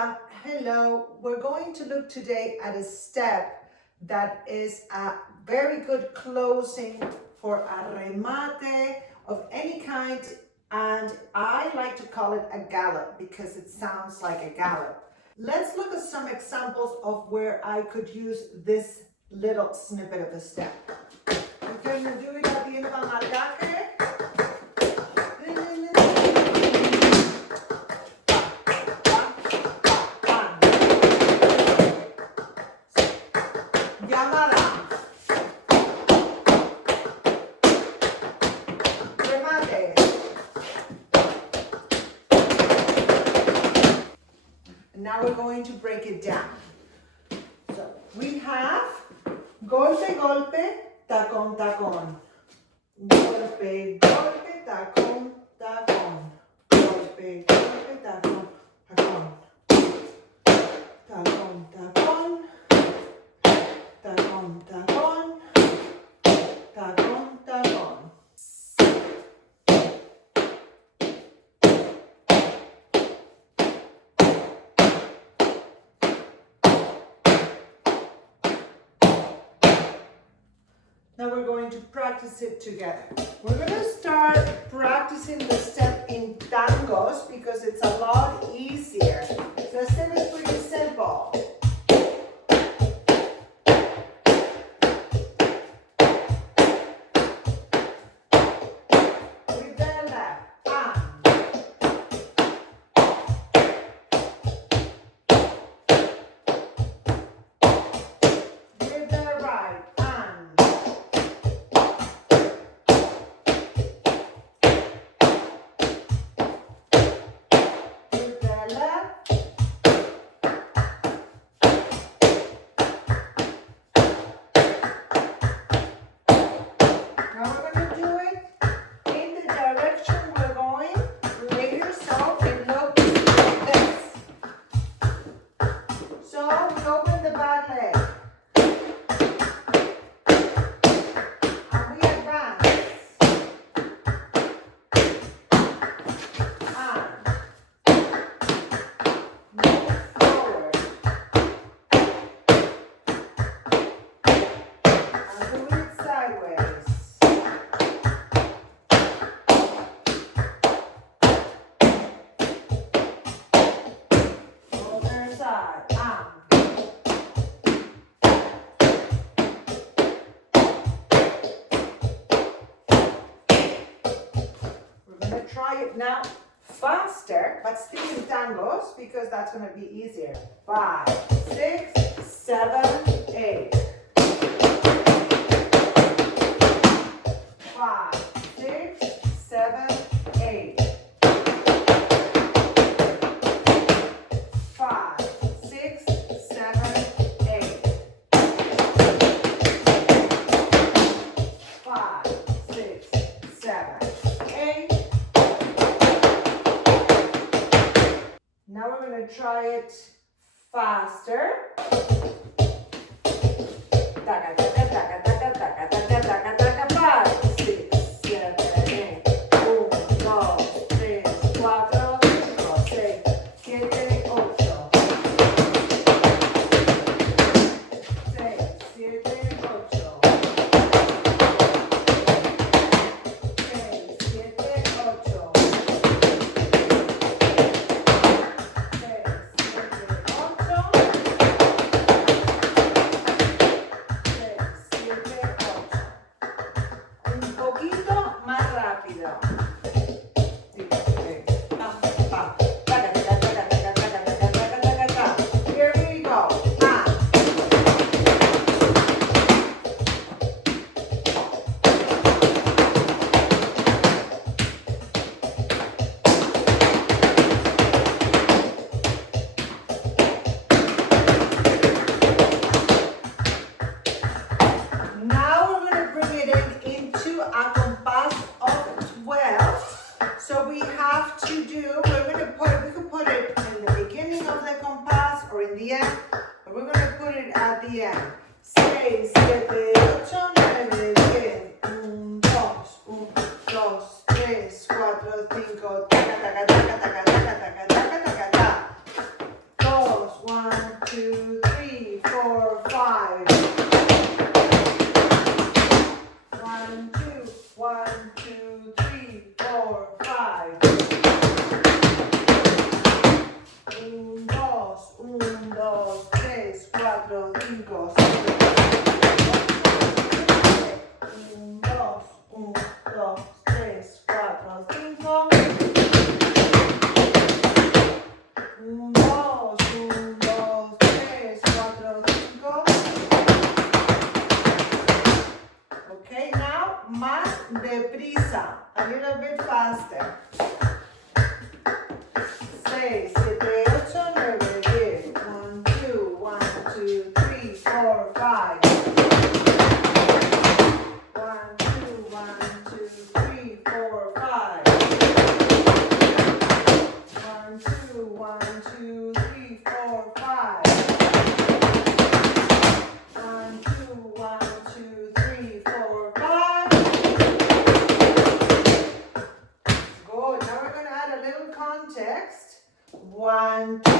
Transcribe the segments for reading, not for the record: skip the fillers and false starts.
Hola, hello. We're going to look today at a step that is a very good closing for a remate of any kind, and I like to call it a gallop because it sounds like a gallop. Let's look at some examples of where I could use this little snippet of a step. We're going to do it at the end of a marcaje. Now we're going to break it down. So we have golpe, golpe, tacón, tacón. Golpe, golpe, tacón, tacón. Golpe, golpe, tacón, tacón. Tacón, tacón. Tacón, tacón. Tacón, tacón. Now we're going to practice it together. We're going to start practicing the step in tangos because it's a lot easier. The step is pretty simple. With the left, with the right, Try it now faster, but still in tangos because that's going to be easier. 5, 6, 7, 8. 5, 6, 7, 8. 5, 6, 7, 8. 5, 6, 7, 8. Now we're going to try it faster. Taca, taca, taca, taca, taca, taca, taca, taca, 5, 6, 7, 8. 1, 2, 3, 4, 5, 6, 7, 8. 6, 7, 8. 6, 7, 8. At the end. 6, 7, 8, 9, 10. 1, 2, 1, 2, 3, 4, 5. Taca, taca, taca, taca, taca, taca, taca, taca, taca, taca. 1, 2, 3, 4, 5. 1, 2, 1, 2, 3, 4, 5. 1, 2, 3, 4, 5, 6. 1, 2, 3, 4, 5. 1, 2, 3, 4, 5. Okay, now más deprisa, a little bit faster. 6, 7, 8, 9, 10. 1, 2, 1, 2, 3, 4, 5. 1, 2, 1, 2, 3, 4, 5. 1, 2, 1, 2, 3, 4, 5. 1, 2, 1, 2, 3, 4, 5. Good. Now we're going to add a little context. 1, 2,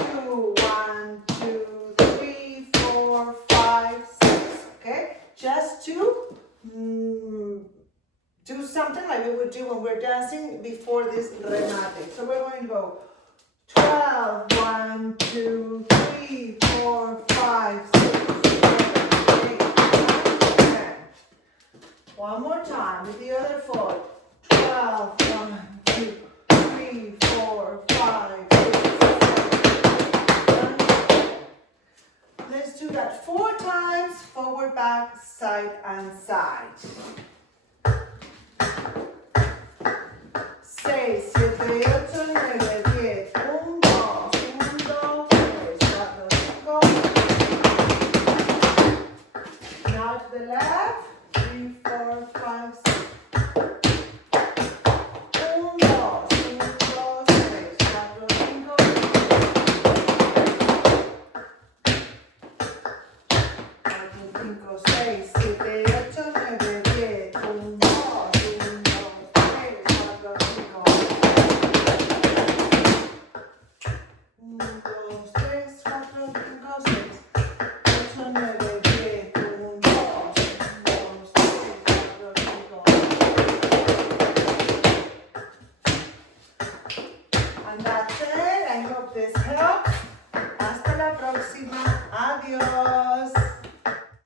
1, 2, 3, 4, 5, 6. Okay? Just to do something like we would do when we're dancing before this remate. So we're going to go 12, 1, 2, 3, 4, 5, 6, 7, 8, 9, 10. One more time with the other foot. 12, 1, 2, 3, 4, 5, 6, 7, 8, 9. Let's do that 4 times, forward, back, side, and side.